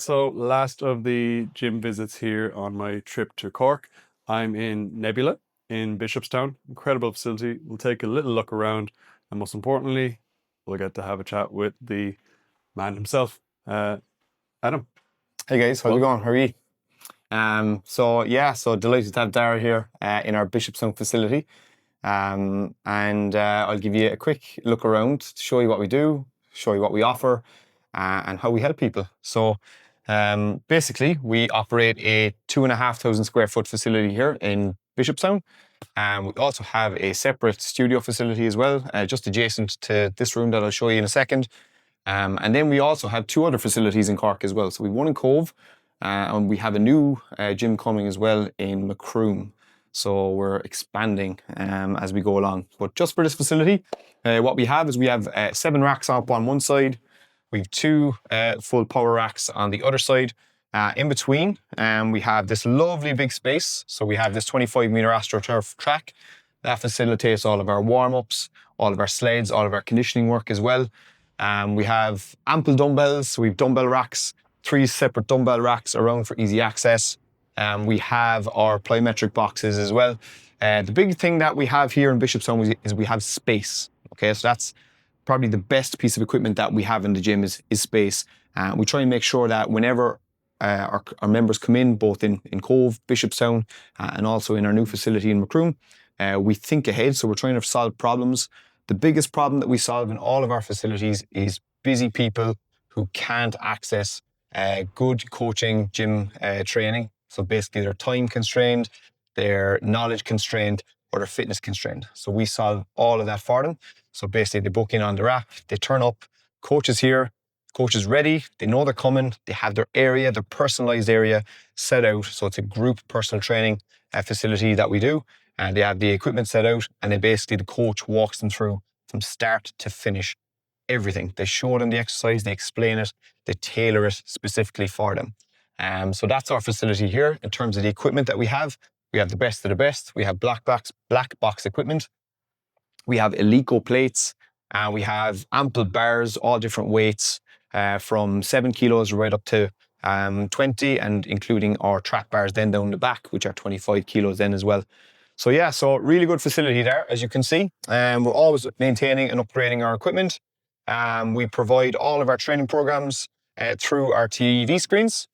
So last of the gym visits here on my trip to Cork. I'm in Nebula in Bishopstown. Incredible facility. We'll take a little look around, and most importantly, we'll get to have a chat with the man himself, Adam. Hey guys, how's it going? How are you? So delighted to have Daire here in our Bishopstown facility. I'll give you a quick look around to show you what we do, show you what we offer, and how we help people. Basically, we operate a 2,500 square foot facility here in Bishopstown. We also have a separate studio facility as well, just adjacent to this room that I'll show you in a second. And then we also have two other facilities in Cork as well. So we have one in Cove, and we have a new gym coming as well in Macroom. So we're expanding as we go along. But just for this facility, what we have is we have 7 racks up on one side. We have 2 full power racks on the other side. In between, we have this lovely big space. So we have this 25-meter AstroTurf track that facilitates all of our warm-ups, all of our sleds, all of our conditioning work as well. We have ample dumbbells. So we have dumbbell racks, 3 separate dumbbell racks around for easy access. We have our plyometric boxes as well. The big thing that we have here in Bishopstown is we have space. Okay, so that's probably the best piece of equipment that we have in the gym is space. We try and make sure that whenever our members come in, both in Cove, Bishopstown, and also in our new facility in Macroom, we think ahead. So we're trying to solve problems. The biggest problem that we solve in all of our facilities is busy people who can't access good coaching gym training. So basically they're time constrained, they're knowledge constrained, or they're fitness constrained. So we solve all of that for them. So basically they book in on their app, they turn up, coach is here, coach is ready, they know they're coming, they have their area, their personalized area set out. So it's a group personal training facility that we do. And they have the equipment set out, and then basically the coach walks them through from start to finish everything. They show them the exercise, they explain it, they tailor it specifically for them. So that's our facility here. In terms of the equipment that we have the best of the best. We have black box equipment. We have Eleco plates. We have ample bars, all different weights, from 7 kilos right up to 20, and including our track bars then down the back, which are 25 kilos then as well. So yeah, so really good facility there, as you can see. We're always maintaining and upgrading our equipment. We provide all of our training programs through our TV screens.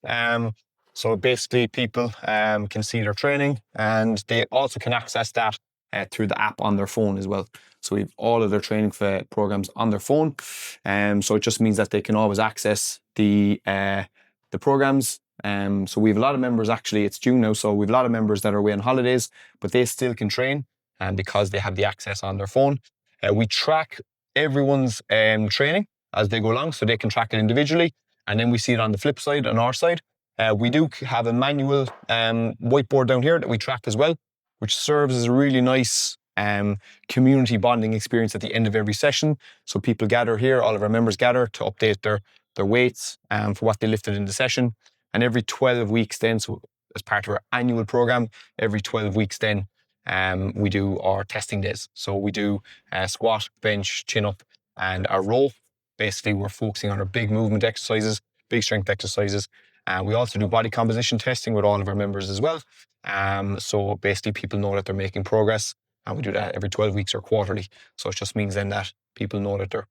So basically people can see their training, and they also can access that through the app on their phone as well. So we have all of their training programs on their phone. So it just means that they can always access the programs. So we have a lot of members, actually, it's June now, so we have a lot of members that are away on holidays, but they still can train because they have the access on their phone. We track everyone's training as they go along, so they can track it individually. And then we see it on the flip side, on our side. We do have a manual whiteboard down here that we track as well, which serves as a really nice community bonding experience at the end of every session. So people gather here, all of our members gather to update their weights for what they lifted in the session. And every 12 weeks then, so as part of our annual program, every 12 weeks then, we do our testing days. So we do squat, bench, chin up, and our row. Basically, we're focusing on our big movement exercises, big strength exercises. We also do body composition testing with all of our members as well. So basically people know that they're making progress, and we do that every 12 weeks or quarterly. So it just means then that people know that they're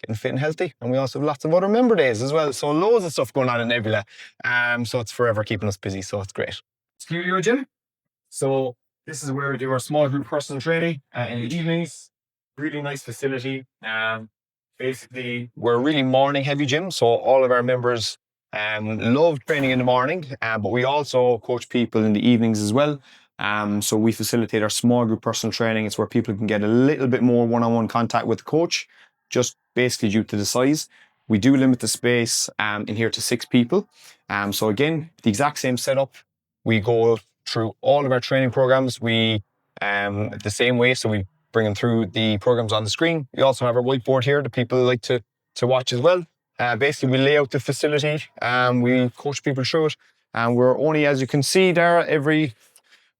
getting fit and healthy. And we also have lots of other member days as well. So loads of stuff going on in Nebula. So it's forever keeping us busy. So it's great. Studio gym. So this is where we do our small group personal training in the evenings. Really nice facility. Basically, we're a really morning heavy gym. So all of our members love training in the morning, but we also coach people in the evenings as well. So we facilitate our small group personal training. It's where people can get a little bit more one-on-one contact with the coach, just basically due to the size. We do limit the space in here to 6 people. So again, the exact same setup. We go through all of our training programs the same way. So we bring them through the programs on the screen. We also have our whiteboard here that people like to watch as well. Basically, we lay out the facility, we coach people through it, and we're only, as you can see there, we're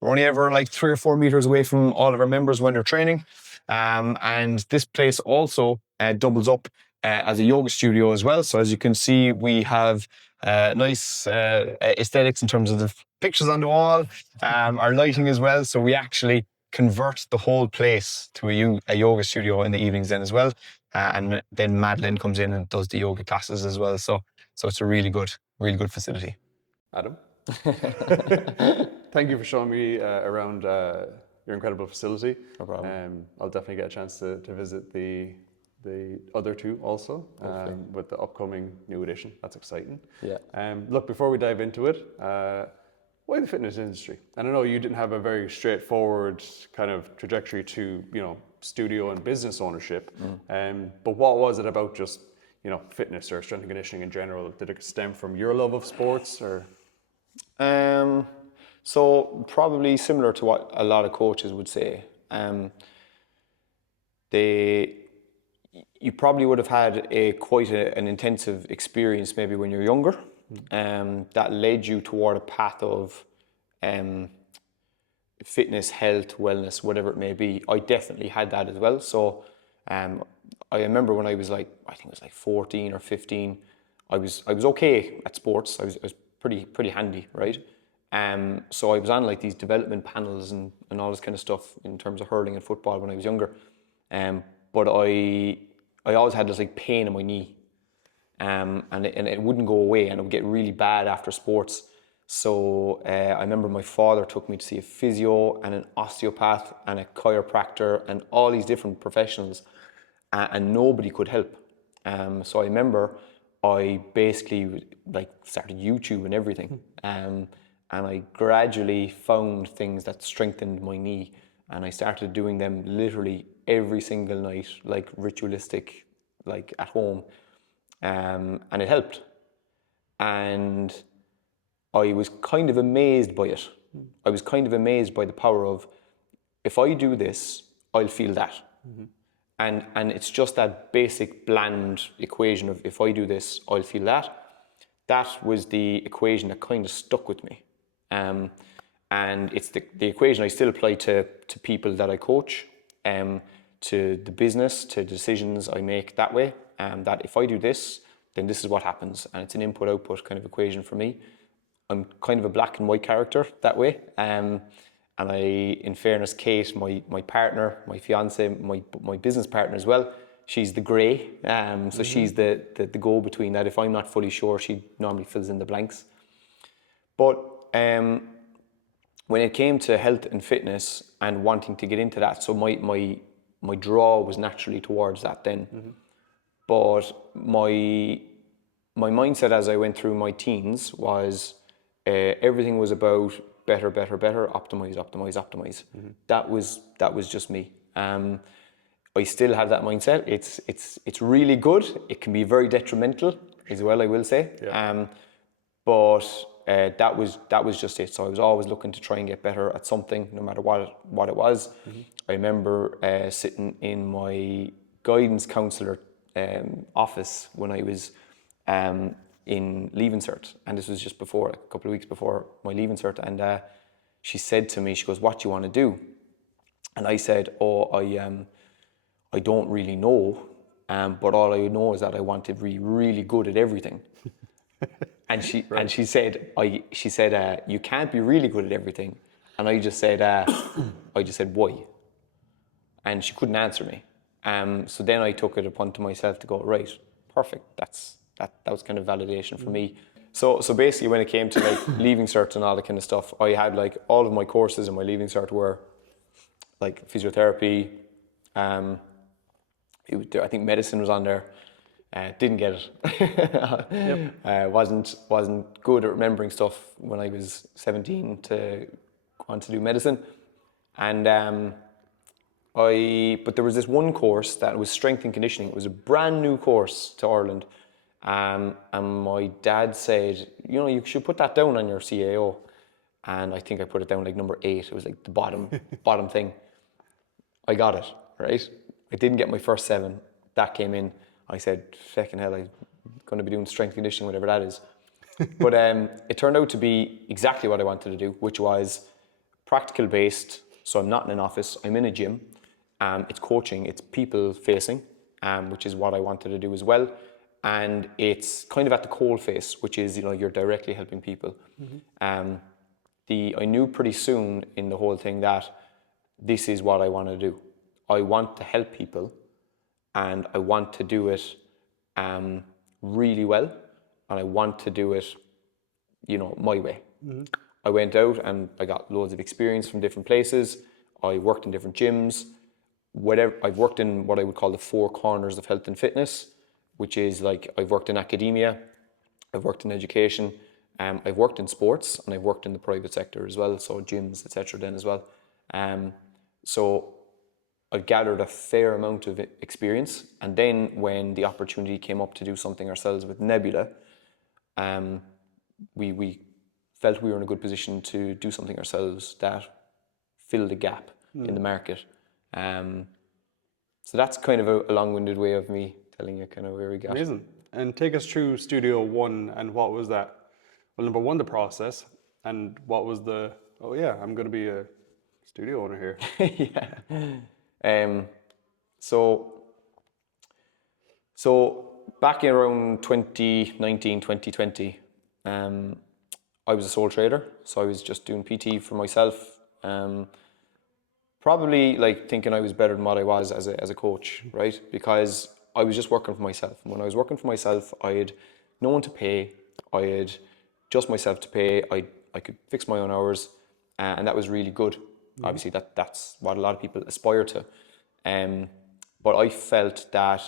only ever like 3 or 4 meters away from all of our members when they're training. And this place also doubles up as a yoga studio as well. So as you can see, we have Nice aesthetics in terms of the pictures on the wall, our lighting as well. So we actually convert the whole place to a yoga studio in the evenings then as well. And then Madeline comes in and does the yoga classes as well. So it's a really good facility. Adam, thank you for showing me around your incredible facility. No problem. I'll definitely get a chance to visit the other two also with the upcoming new edition. That's exciting. Yeah. Look, before we dive into it, why the fitness industry? And I know you didn't have a very straightforward kind of trajectory to, studio and business ownership. But what was it about just, fitness or strength and conditioning in general? Did it stem from your love of sports or? So probably similar to what a lot of coaches would say. You probably would have had quite an intensive experience maybe when you're younger, that led you toward a path of fitness, health, wellness, whatever it may be. I definitely had that as well. So I remember when I was I think it was 14 or 15, I was okay at sports. I was pretty handy, right? So I was on these development panels and all this kind of stuff in terms of hurling and football when I was younger. But I always had this pain in my knee, and it wouldn't go away, and it would get really bad after sports. So I remember my father took me to see a physio and an osteopath and a chiropractor and all these different professionals, and nobody could help. So I remember I basically started YouTube and everything, and I gradually found things that strengthened my knee, and I started doing them literally every single night, ritualistic, at home, and it helped. And I was kind of amazed by it. I was kind of amazed by the power of, if I do this, I'll feel that. And it's just that basic bland equation of, if I do this, I'll feel that. That was the equation that kind of stuck with me. And it's the equation I still apply to people that I coach, to the business, to decisions I make that way. That if I do this, then this is what happens. And it's an input-output kind of equation for me. I'm kind of a black and white character that way. And I, in fairness, Kate, my partner, my fiance, my business partner as well, she's the grey. So she's the go-between that. If I'm not fully sure, she normally fills in the blanks. But when it came to health and fitness and wanting to get into that, so my draw was naturally towards that then. But my mindset as I went through my teens was everything was about better, optimize. That was just me. I still have that mindset. It's really good. It can be very detrimental as well, I will say. Yeah. But that was just it. So I was always looking to try and get better at something, no matter what it was. I remember sitting in my guidance counsellor office when I was in Leaving Cert, and this was just before, a couple of weeks before my Leaving Cert, and she said to me, she goes, "What do you want to do?" And I said, "Oh, I don't really know, but all I know is that I want to be really good at everything." And she said, "You can't be really good at everything." And I just said, "Why?" And she couldn't answer me. So then I took it upon to myself to go, right, perfect. That was kind of validation for me. So basically, when it came to Leaving Cert and all that kind of stuff, I had all of my courses in my Leaving Cert were physiotherapy. I think medicine was on there. Didn't get it. Yep. Wasn't good at remembering stuff when I was 17 to go on to do medicine, and but there was this one course that was strength and conditioning. It was a brand new course to Ireland, and my dad said, you should put that down on your CAO, and I think I put it down number 8. It was the bottom thing. I got it, right? I didn't get my first 7. That came in. I said, "Feckin' hell, I'm going to be doing strength conditioning, whatever that is." But it turned out to be exactly what I wanted to do, which was practical based. So I'm not in an office, I'm in a gym. It's coaching, it's people facing, which is what I wanted to do as well. and it's kind of at the coal face, which is, you're directly helping people. I knew pretty soon in the whole thing that this is what I want to do. I want to help people, and I want to do it really well, and I want to do it, my way. I went out and I got loads of experience from different places. I worked in different gyms. I've worked in what I would call the four corners of health and fitness, which is like I've worked in academia, I've worked in education, I've worked in sports, and I've worked in the private sector as well, so gyms, etc. then as well. So I've gathered a fair amount of experience, and then when the opportunity came up to do something ourselves with Nebula, we felt we were in a good position to do something ourselves that filled a gap in the market. So that's kind of a long-winded way of me telling you kind of where we got. Amazing. And take us through Studio One, and what was that? Well, number one, the process, and what was I'm going to be a studio owner here. Yeah. So back in around 2019, 2020, I was a sole trader. So I was just doing PT for myself. Probably like thinking I was better than what I was as a coach, right? Because I was just working for myself. And when I was working for myself, I had no one to pay. I had just myself to pay. I could fix my own hours, and that was really good. Obviously, that's what a lot of people aspire to. But I felt that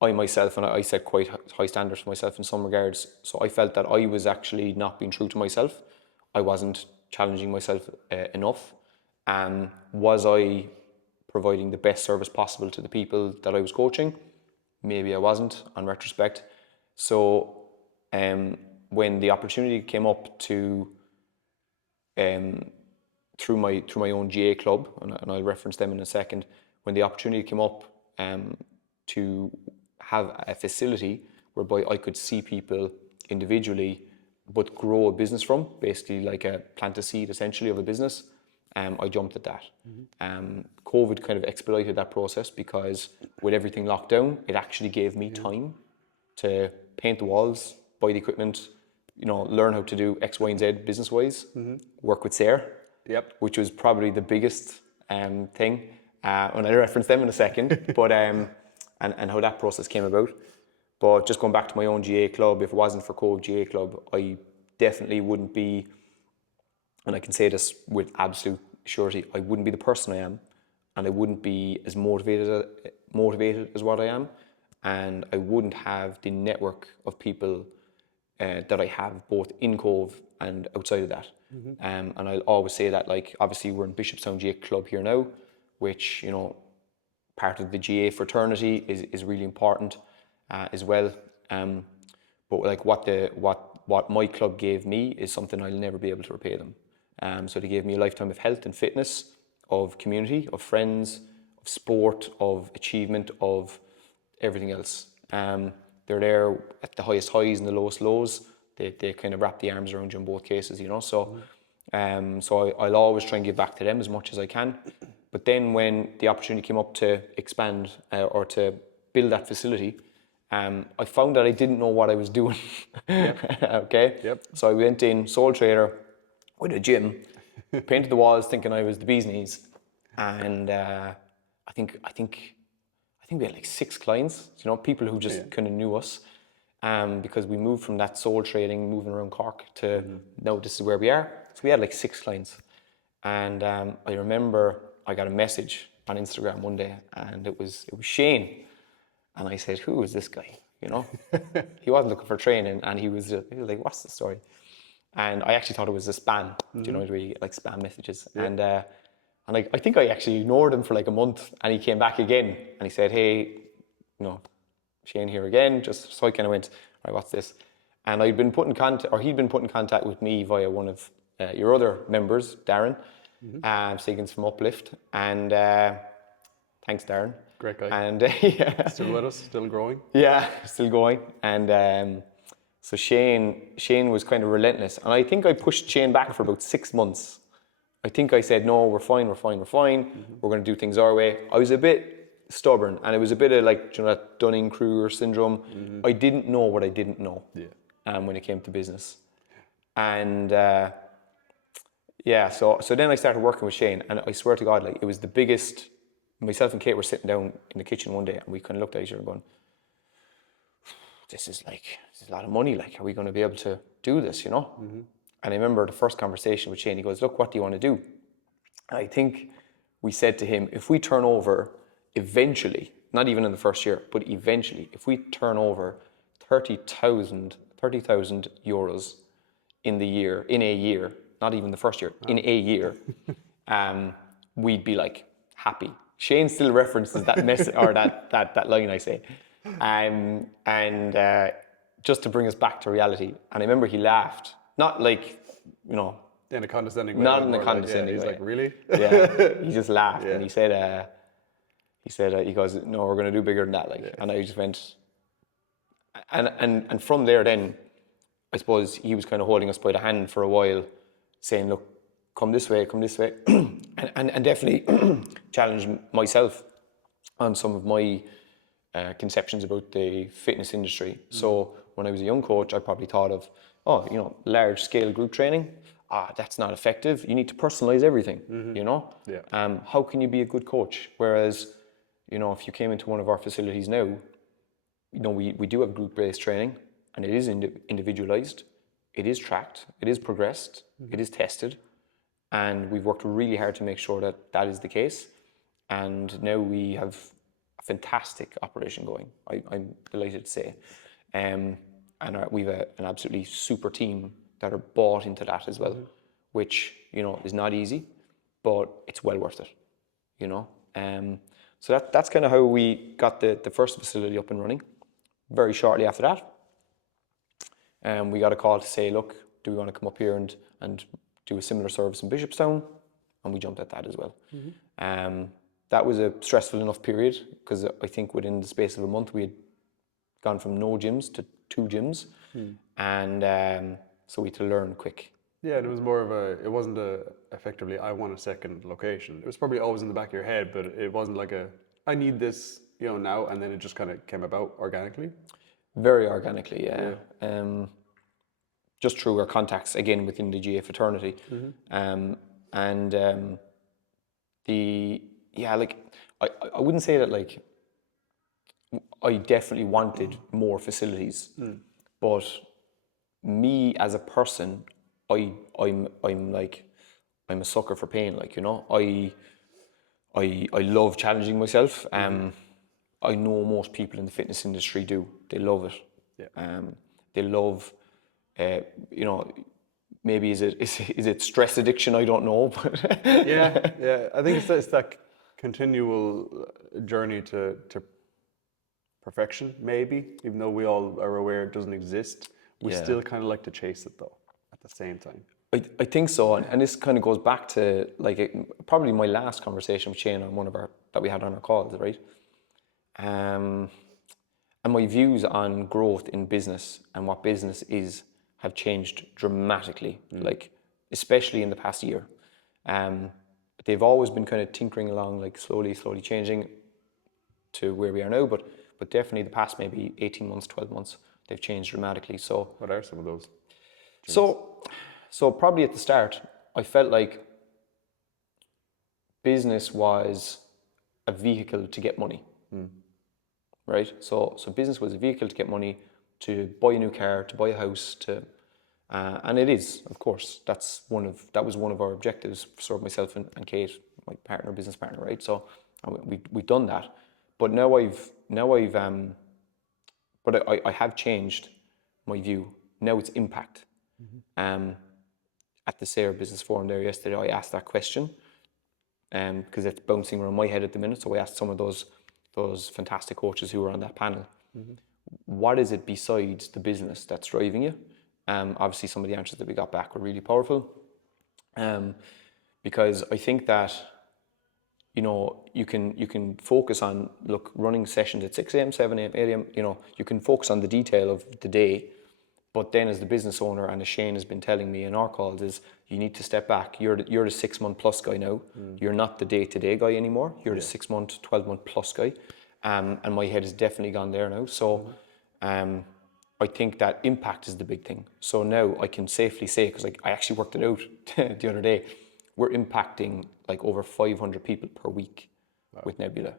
I myself, and I set quite high standards for myself in some regards. So I felt that I was actually not being true to myself. I wasn't challenging myself enough. Was I providing the best service possible to the people that I was coaching? Maybe I wasn't, on retrospect. So when the opportunity came up to through my own GA club, and I'll reference them in a second, when the opportunity came up to have a facility whereby I could see people individually but grow a business from, basically like plant a seed essentially of a business, I jumped at that. COVID kind of expedited that process, because with everything locked down, it actually gave me time to paint the walls, buy the equipment, learn how to do X, Y, and Z business-wise, work with SAOR, which was probably the biggest thing. When I reference them in a second, but and how that process came about. But just going back to my own GA club, if it wasn't for Cove GA Club, I definitely wouldn't be, and I can say this with absolute surety, I wouldn't be the person I am, and I wouldn't be as motivated as what I am, and I wouldn't have the network of people that I have both in Cove and outside of that. And I'll always say that, like, obviously we're in Bishopstown GA Club here now, which, part of the GA fraternity is really important as well. But like what my club gave me is something I'll never be able to repay them. So they gave me a lifetime of health and fitness, of community, of friends, of sport, of achievement, of everything else. They're there at the highest highs and the lowest lows. They kind of wrap the arms around you in both cases, So I'll always try and give back to them as much as I can. But then when the opportunity came up to expand or to build that facility, I found that I didn't know what I was doing. Okay. So I went in sole trader with a gym, painted the walls thinking I was the bee's knees, and I think we had like 6 clients, people who just kind of knew us, because we moved from that sole trading, moving around Cork, to now this is where we are. So we had like 6 clients, and I remember I got a message on Instagram one day, and it was Shane, and I said, "Who is this guy?" He wasn't looking for training, and he was like, "What's the story?" And I actually thought it was a spam. Where you get like spam messages, and I think I actually ignored him for like a month, and he came back again, and he said, "Hey, Shane here again." Just so I kind of went, "All right, what's this?" And he'd been put in contact with me via one of your other members, Darren, Sigans from Uplift, and thanks, Darren. Great guy. And Still with us, still growing. Yeah, still going. And so Shane was kind of relentless, and I think I pushed Shane back for about 6 months. I think I said, "No, we're fine. We're going to do things our way." I was a bit stubborn, and it was a bit of like, you know, that Dunning-Kruger syndrome. I didn't know what I didn't know. When it came to business, and so then I started working with Shane, and I swear to God, like, it was the biggest. Myself and Kate were sitting down in the kitchen one day, and we kind of looked at each other going, this is a lot of money. Like, are we going to be able to do this, you know? And I remember the first conversation with Shane, he goes, look, what do you want to do? And I think we said to him, if we turn over eventually, not even in the first year, but eventually, if we turn over 30,000 euros in a year, not even the first year, in a year, we'd be like happy. Shane still references that message or that line I say. Just to bring us back to reality. And I remember he laughed, not like, you know, in a condescending way. Not in a condescending way. He's like, really? Yeah, he just laughed and he said, he goes, no, we're going to do bigger than that. Like, and I just went, and from there then, I suppose he was kind of holding us by the hand for a while, saying, look, come this way, and definitely challenged myself on some of my conceptions about the fitness industry. So when I was a young coach, I probably thought of, large scale group training. That's not effective. You need to personalize everything, you know? Yeah. How can you be a good coach? Whereas, you know, if you came into one of our facilities now, you know, we do have group-based training, and it is individualized, it is tracked, it is progressed, it is tested, and we've worked really hard to make sure that that is the case. And now we have a fantastic operation going, I'm delighted to say. And we've an absolutely super team that are bought into that as well, which, you know, is not easy, but it's well worth it, you know. So that's kind of how we got the first facility up and running. Very shortly after that, we got a call to say, look, do we want to come up here and do a similar service in Bishopstown? And we jumped at that as well. That was a stressful enough period, because I think within the space of a month we had gone from no gyms to 2 gyms, and so we had to learn quick. Yeah, and it was more of it wasn't effectively, I want a second location. It was probably always in the back of your head, but it wasn't like I need this, you know, now, and then it just kind of came about organically. Very organically, yeah. Just through our contacts, again, within the GA fraternity. I wouldn't say that, like, I definitely wanted more facilities, but me as a person, I'm a sucker for pain, like, you know. I love challenging myself. I know most people in the fitness industry do. They love it. Yeah. They love, you know, maybe is it stress addiction? I don't know. But yeah. I think it's that continual journey to perfection, maybe, even though we all are aware it doesn't exist. We still kind of like to chase it, though, at the same time. I think so, and this kind of goes back to, like, probably my last conversation with Shane on that we had on our calls, right? And my views on growth in business and what business is have changed dramatically, like, especially in the past year. They've always been kind of tinkering along, like, slowly changing to where we are now, but definitely the past maybe 18 months, 12 months, they've changed dramatically. So what are some of those? So probably at the start, I felt like business was a vehicle to get money, right? So business was a vehicle to get money, to buy a new car, to buy a house, and it is, of course. That was one of our objectives, sort of myself and Kate, my business partner, right? So we've done that, but I have changed my view. Now it's impact. At the SAOR Business Forum there yesterday, I asked that question, because it's bouncing around my head at the minute. So I asked some of those fantastic coaches who were on that panel, what is it besides the business that's driving you? Obviously, some of the answers that we got back were really powerful, because I think that, you know, you can focus on, look, running sessions at 6 a.m., 7 a.m., 8 a.m., you know, you can focus on the detail of the day, But then as the business owner, and as Shane has been telling me in our calls, is you need to step back. You're the 6 month plus guy now. You're not the day-to-day guy anymore. You're the 6 month, 12 month plus guy. And my head has definitely gone there now. So I think that impact is the big thing. So now I can safely say, because I actually worked it out the other day, we're impacting like over 500 people per week with Nebula.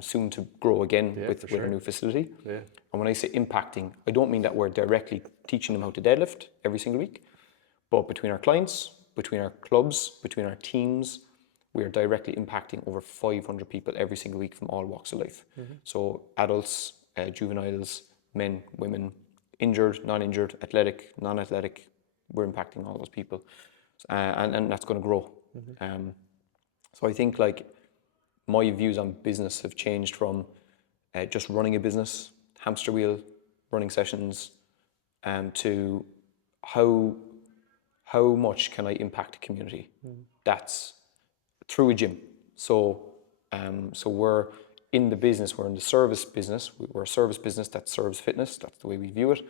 Soon to grow again with a new facility. Yeah. And when I say impacting, I don't mean that we're directly teaching them how to deadlift every single week, but between our clients, between our clubs, between our teams, we are directly impacting over 500 people every single week from all walks of life. So adults, juveniles, men, women, injured, non-injured, athletic, non-athletic, we're impacting all those people. And that's going to grow. So I think like my views on business have changed from just running a business, hamster wheel, running sessions, to how much can I impact a community? That's through a gym. So we're in the business, we're in the service business. We're a service business that serves fitness. That's the way we view it,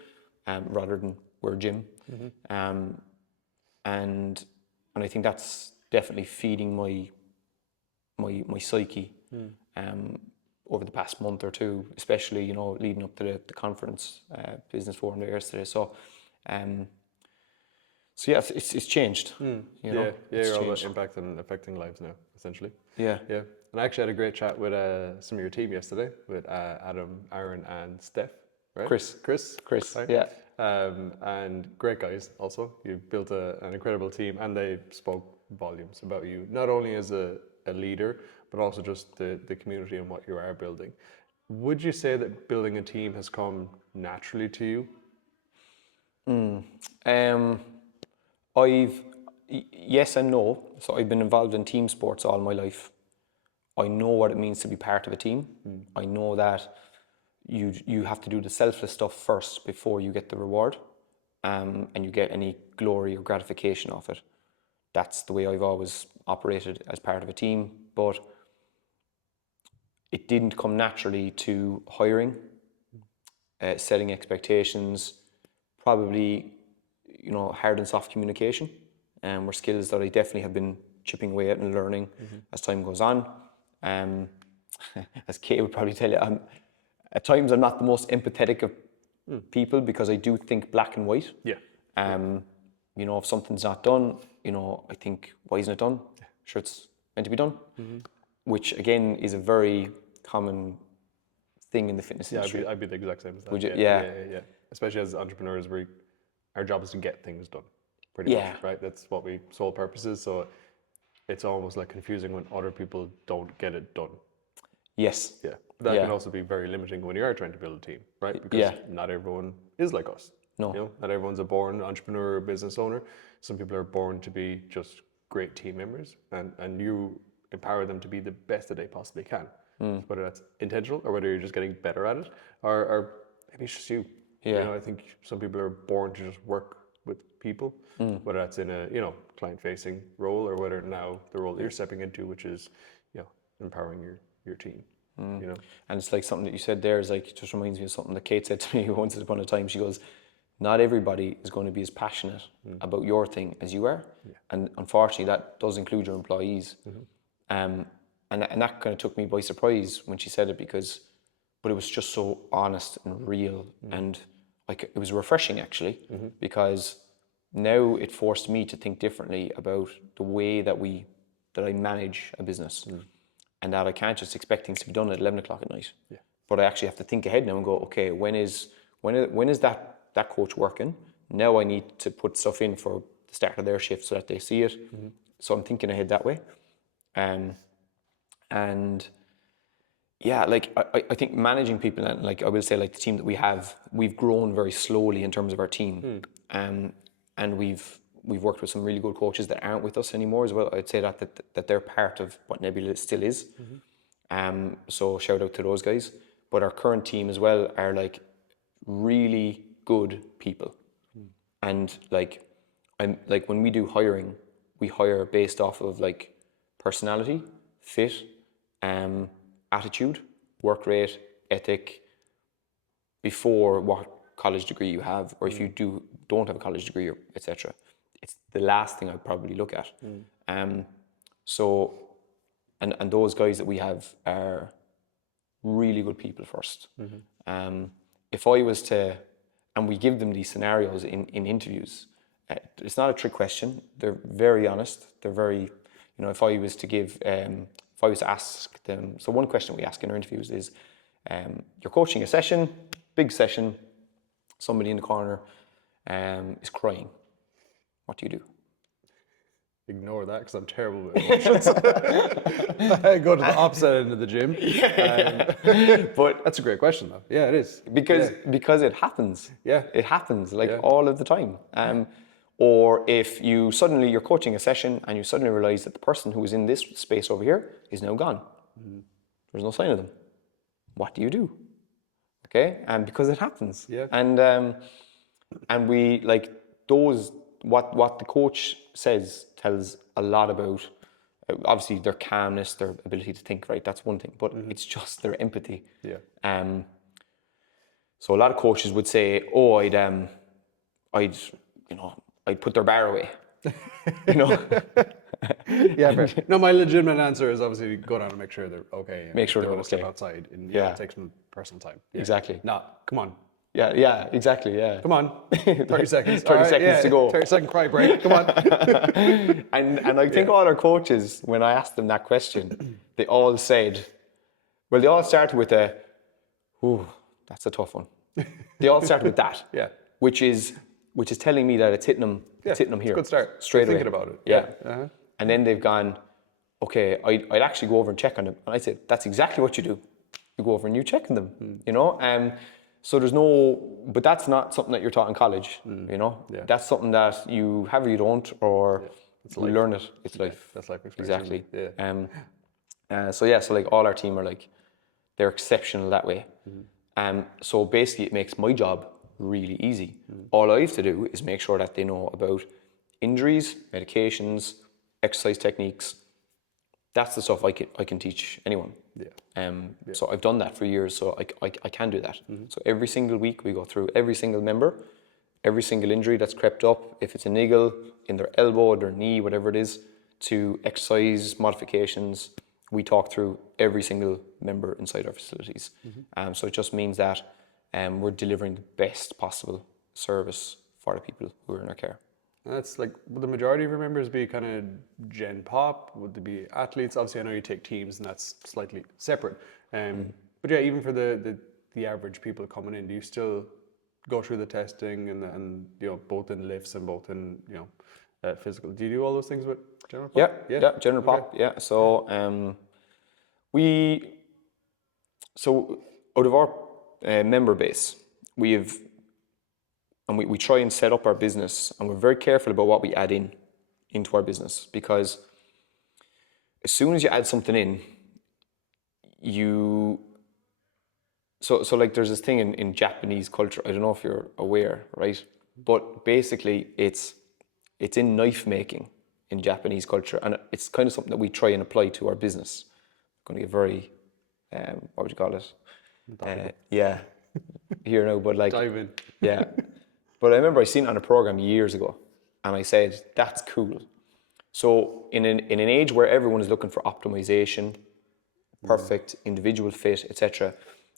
rather than we're a gym. And I think that's definitely feeding my psyche over the past month or two, especially, you know, leading up to the conference, business forum there yesterday. So yeah, it's changed. You know, you're all about impact and affecting lives now, essentially. Yeah. And I actually had a great chat with some of your team yesterday with Adam, Aaron, and Steph. Right? Chris. Right? Yeah. And great guys. Also, you've built an incredible team, and they spoke volumes about you, not only as a leader, but also just the community and what you are building. Would you say that building a team has come naturally to you? Yes and no. So I've been involved in team sports all my life. I know what it means to be part of a team. I know that you have to do the selfless stuff first before you get the reward, and you get any glory or gratification off it. That's the way I've always operated as part of a team. But it didn't come naturally to hiring, setting expectations, probably, you know, hard and soft communication, were skills that I definitely have been chipping away at and learning as time goes on. As Kay would probably tell you, at times I'm not the most empathetic of people, because I do think black and white. You know, if something's not done, you know, I think, why isn't it done? Sure, it's meant to be done. Which again is a very common thing in the fitness industry. I'd be the exact same as that. Would you? Yeah. Especially as entrepreneurs, our job is to get things done, pretty much, right? That's what we sole purpose is. So it's almost like confusing when other people don't get it done. Yes. Yeah. That can also be very limiting when you are trying to build a team, right? Because not everyone is like us. No. You know, not everyone's a born entrepreneur or business owner. Some people are born to be just great team members, and you empower them to be the best that they possibly can. Whether that's intentional or whether you're just getting better at it, or maybe it's just you. You know, I think some people are born to just work with people, whether that's in a, you know, client-facing role, or whether now the role that you're stepping into, which is, you know, empowering your team. You know, and it's like something that you said there is like, it just reminds me of something that Kate said to me once upon a time. She goes, not everybody is going to be as passionate about your thing as you are, and unfortunately that does include your employees. And that kind of took me by surprise when she said it, but it was just so honest and real, and like it was refreshing actually, because now it forced me to think differently about the way that I manage a business, and that I can't just expect things to be done at 11 o'clock at night. But I actually have to think ahead now and go, okay, when is that coach working? Now I need to put stuff in for the start of their shift so that they see it. So I'm thinking ahead that way. And yeah, like I think managing people, and like I will say, like the team that we've grown very slowly in terms of our team. And we've worked with some really good coaches that aren't with us anymore as well. I'd say that they're part of what Nebula still is. So shout out to those guys. But our current team as well are like really good people. And like when we do hiring, we hire based off of like personality, fit, attitude, work rate, ethic, before what college degree you have, or if you don't have a college degree, or etc. It's the last thing I'd probably look at. So, and those guys that we have are really good people first. If I was to, and we give them these scenarios in interviews, it's not a trick question. They're very honest. They're very, you know, if I was to ask them, so one question we ask in our interviews is, you're coaching a session, big session, somebody in the corner is crying. What do you do? Ignore that because I'm terrible with emotions. I go to the opposite end of the gym. But That's a great question, though. Yeah, it is. because it happens. Yeah. It happens all of the time. Or if you're coaching a session and you suddenly realize that the person who was in this space over here is now gone. There's no sign of them. What do you do? Okay, and because it happens. Yeah. And we like those. What the coach says tells a lot about, obviously, their calmness, their ability to think, right? That's one thing, but it's just their empathy. Yeah. So a lot of coaches would say, "Oh, I'd put their bar away," you know. Yeah, fair. No, my legitimate answer is obviously go down and make sure they're okay. And Make sure if they they're want to step okay. outside. And Yeah. it takes some personal time. Yeah. Exactly. No, come on. Yeah, exactly. Yeah. Come on. 30 seconds. 30 seconds to go. 30-second cry break. Come on. And I think all our coaches, when I asked them that question, they all said, well, they all started with ooh, that's a tough one. They all started with that. Yeah. Which is telling me that it's hitting them. Yeah, It's hitting them here. It's a good start. Straight away. Thinking about it. Yeah. Uh-huh. And then they've gone, okay, I'd actually go over and check on them. And I said, that's exactly what you do. You go over and you check on them. You know. So there's but that's not something that you're taught in college. You know. Yeah. That's something that you have or you don't, or you learn it. It's life. That's life experience. Exactly. Yeah. So like all our team are they're exceptional that way. So basically it makes my job really easy. All I have to do is make sure that they know about injuries, medications, exercise techniques. That's the stuff I can teach anyone. Yeah. So I've done that for years, so I can do that. So every single week we go through every single member, every single injury that's crept up, if it's a niggle in their elbow, their knee, whatever it is, to exercise modifications. We talk through every single member inside our facilities. So it just means that we're delivering the best possible service for the people who are in our care. And that's would the majority of your members be kind of Gen Pop? Would they be athletes? Obviously, I know you take teams and that's slightly separate. But yeah, even for the average people coming in, do you still go through the testing and both in lifts and both in physical? Do you do all those things with General Pop? Yeah, General Pop. Yeah. So so out of our member base, we try and set up our business, and we're very careful about what we add into our business, because as soon as you add something in, so like there's this thing in Japanese culture, I don't know if you're aware, right? But basically it's in knife making in Japanese culture, and it's kind of something that we try and apply to our business. Going to get very, what would you call it? Yeah, here now, but Dive in. Yeah. But I remember I seen it on a program years ago, and I said, that's cool. So in an age where everyone is looking for optimization, perfect individual fit, etc.,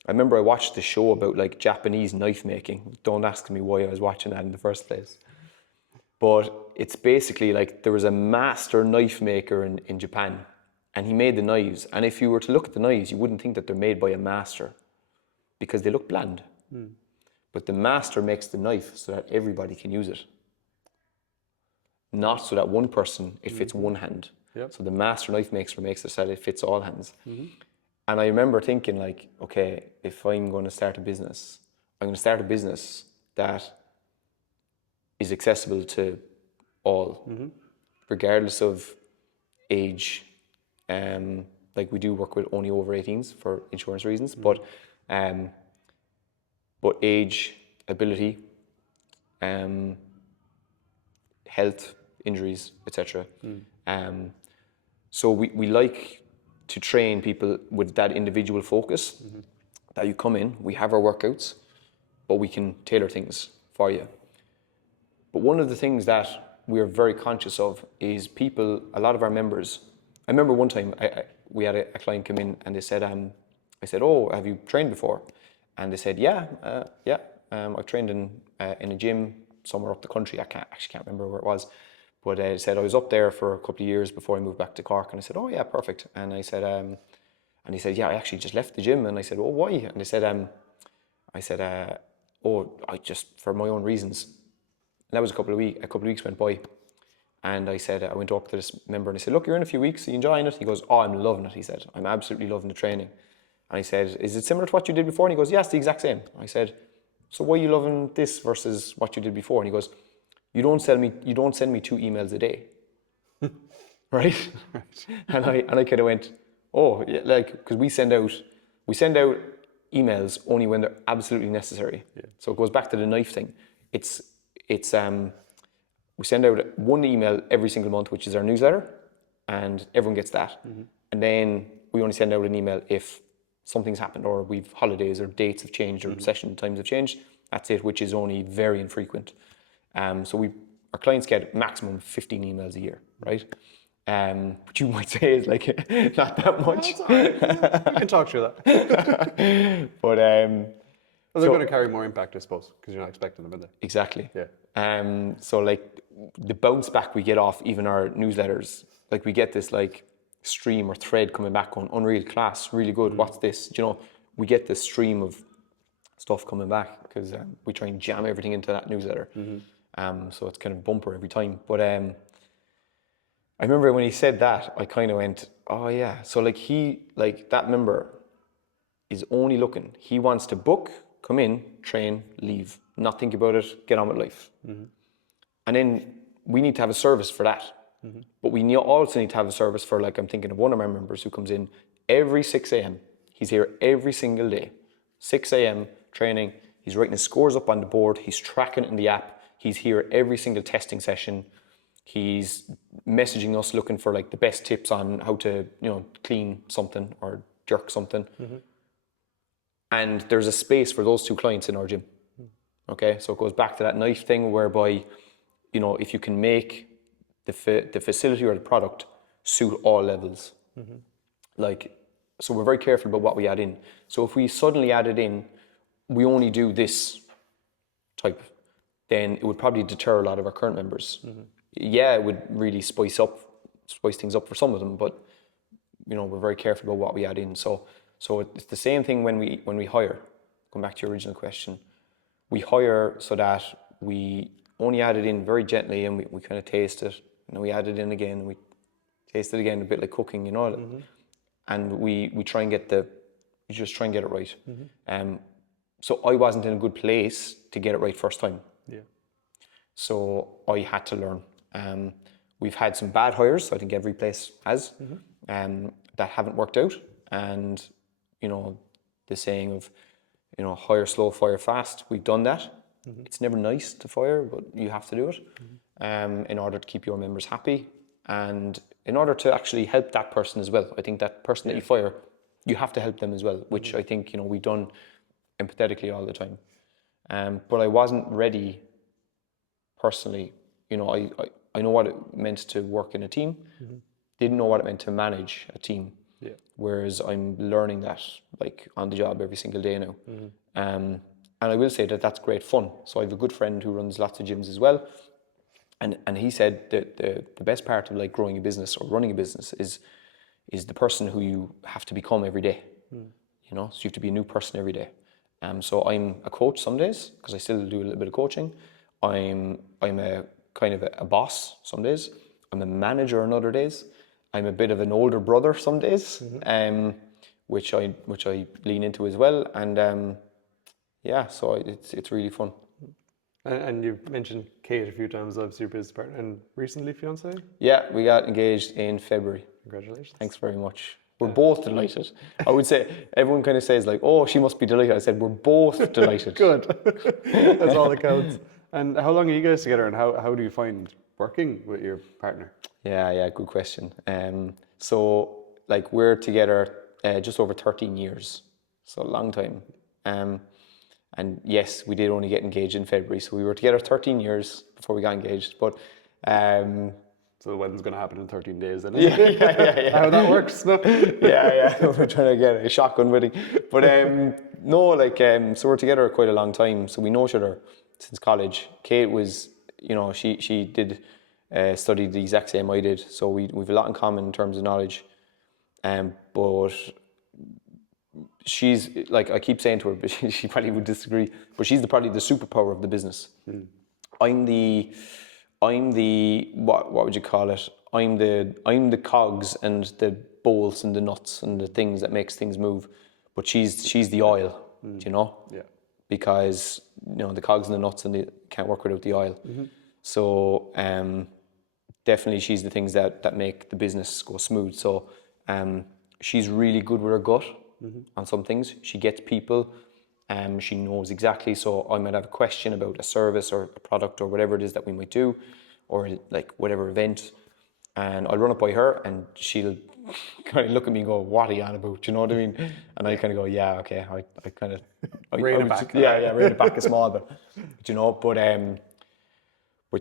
I remember I watched the show about Japanese knife making. Don't ask me why I was watching that in the first place. But it's basically there was a master knife maker in Japan, and he made the knives. And if you were to look at the knives, you wouldn't think that they're made by a master, because they look bland. But the master makes the knife so that everybody can use it. Not so that one person, it fits one hand. Yep. So the master knife maker makes it so that it fits all hands. And I remember thinking okay, if I'm going to start a business, I'm going to start a business that is accessible to all, regardless of age. We do work with only over 18s for insurance reasons, but age, ability, health, injuries, etc. So we like to train people with that individual focus. That you come in, we have our workouts, but we can tailor things for you. But one of the things that we're very conscious of is people, a lot of our members. I remember one time we had a client come in and they said, I said, oh, have you trained before? And they said, yeah. I've trained in a gym somewhere up the country. I can't remember where it was. But they said I was up there for a couple of years before I moved back to Cork. And I said, oh yeah, perfect. And I said, and he said, yeah, I actually just left the gym. And I said, oh, why? And they said, oh, I just, for my own reasons. And that was a couple of weeks went by. And I said, I went up to this member and I said, look, you're in a few weeks, are you enjoying it? He goes, oh, I'm loving it. He said, I'm absolutely loving the training. And I said, is it similar to what you did before? And he goes, yes, the exact same. I said, so why are you loving this versus what you did before? And he goes, you don't send me 2 emails a day. Right? And I kind of went, oh, yeah, like, because we send out emails only when they're absolutely necessary. Yeah. So it goes back to the knife thing. We send out 1 email every single month, which is our newsletter, and everyone gets that. Mm-hmm. And then we only send out an email if something's happened or we've holidays or dates have changed or session times have changed. That's it, which is only very infrequent. So our clients get maximum 15 emails a year, right? Which you might say is like not that much. No, we can talk through that. But well, they're going to carry more impact, I suppose, because you're not expecting them, are they? Exactly. Yeah. So like the bounce back we get off even our newsletters, like we get this like stream or thread coming back on unreal class, really good. What's this? Do you know, we get this stream of stuff coming back because we try and jam everything into that newsletter. So it's kind of bumper every time. But I remember when he said that, I kind of went, oh yeah. So like that member is only looking. He wants to book, come in, train, leave, not think about it, get on with life. And then we need to have a service for that. But we also need to have a service for, like, I'm thinking of one of our members who comes in every 6 a.m. He's here every single day. 6 a.m. training. He's writing his scores up on the board. He's tracking it in the app. He's here every single testing session. He's messaging us looking for like the best tips on how to, clean something or jerk something. And there's a space for those 2 clients in our gym. Okay, so it goes back to that knife thing whereby, if you can make the facility or the product suit all levels. So we're very careful about what we add in. So if we suddenly added in, we only do this type, then it would probably deter a lot of our current members. Yeah, it would really spice things up for some of them, but we're very careful about what we add in. So it's the same thing when we hire. Going back to your original question, we hire so that we only add it in very gently and we kind of taste it. And we add it in again and we taste it again, a bit like cooking, and we try and get it right. So I wasn't in a good place to get it right first time. Yeah. So I had to learn. We've had some bad hires, I think every place has, that haven't worked out. And, the saying of, hire slow, fire fast, we've done that. It's never nice to fire, but you have to do it in order to keep your members happy and in order to actually help that person as well. I think that person that you fire, you have to help them as well, which I think, we've done empathetically all the time. But I wasn't ready personally. I know what it meant to work in a team, didn't know what it meant to manage a team. Yeah. Whereas I'm learning that like on the job every single day now. And I will say that that's great fun. So I have a good friend who runs lots of gyms as well. And he said that the best part of like growing a business or running a business is the person who you have to become every day. So you have to be a new person every day. So I'm a coach some days because I still do a little bit of coaching. I'm a kind of a boss some days. I'm a manager on other days. I'm a bit of an older brother some days, which I lean into as well. And so it's really fun. And you've mentioned Kate a few times, obviously your business partner, and recently fiance? Yeah, we got engaged in February. Congratulations. Thanks very much. We're both delighted. I would say, everyone kind of says like, oh, she must be delighted. I said, we're both delighted. Good. That's all that counts. And how long are you guys together and how do you find working with your partner? Yeah, good question. So like we're together just over 13 years, so a long time. And yes, we did only get engaged in February. So we were together 13 years before we got engaged. But So the wedding's going to happen in 13 days then. yeah. How that works. No? yeah. We're trying to get a shotgun wedding. But no, like, so we're together quite a long time. So we know each other since college. Kate was, you know, she did study the exact same I did. So we've a lot in common in terms of knowledge. But she's, like, I keep saying to her, but she probably would disagree, but she's probably the superpower of the business. I'm the what would you call it? I'm the cogs and the bolts and the nuts and the things that makes things move, but she's the oil, you know? Yeah. Because, you know, the cogs and the nuts and they can't work without the oil. So definitely she's the things that make the business go smooth. So she's really good with her gut on some things. She gets people. She knows exactly. So I might have a question about a service or a product or whatever it is that we might do, or like whatever event, and I'll run it by her, and she'll kind of look at me and go, "What are you on about?" You know what I mean? And I kind of go, "Yeah, okay." I kind of Rein it back. Yeah, rein it back a small bit. But, you know, but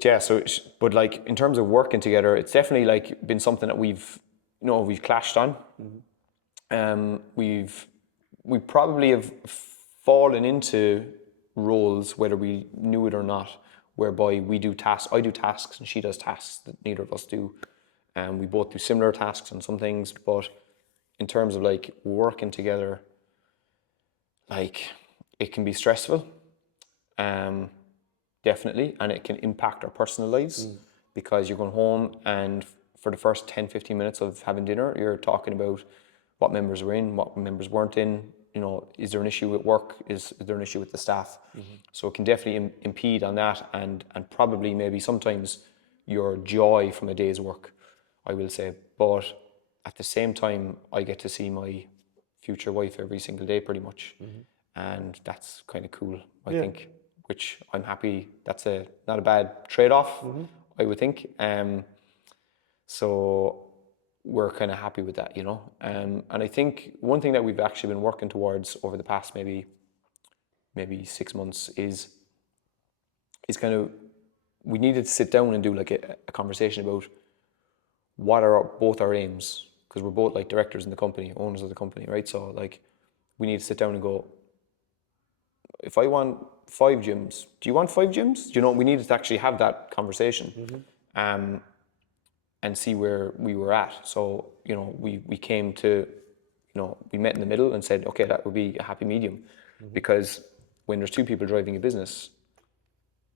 yeah. So, but like in terms of working together, it's definitely like been something that we've clashed on. We probably have fallen into roles, whether we knew it or not, whereby I do tasks and she does tasks that neither of us do. And we both do similar tasks on some things, but in terms of like working together, like it can be stressful, definitely, and it can impact our personal lives because you're going home and for the first 10-15 minutes of having dinner, you're talking about what members were in, what members weren't in. You know, is there an issue with work? Is there an issue with the staff? So it can definitely impede on that, and probably maybe sometimes your joy from a day's work, I will say. But at the same time, I get to see my future wife every single day pretty much, and that's kind of cool, I think, which I'm happy. That's not a bad trade-off, I would think. So we're kind of happy with that, you know. And I think one thing that we've actually been working towards over the past maybe 6 months is kind of, we needed to sit down and do like a conversation about what are both our aims, because we're both like directors in the company, owners of the company, right? So like we need to sit down and go, if I want 5 gyms, do you want 5 gyms? Do you know, we needed to actually have that conversation. And see where we were at. So, you know, we came to, you know, we met in the middle and said, okay, that would be a happy medium. Because when there's 2 people driving a business,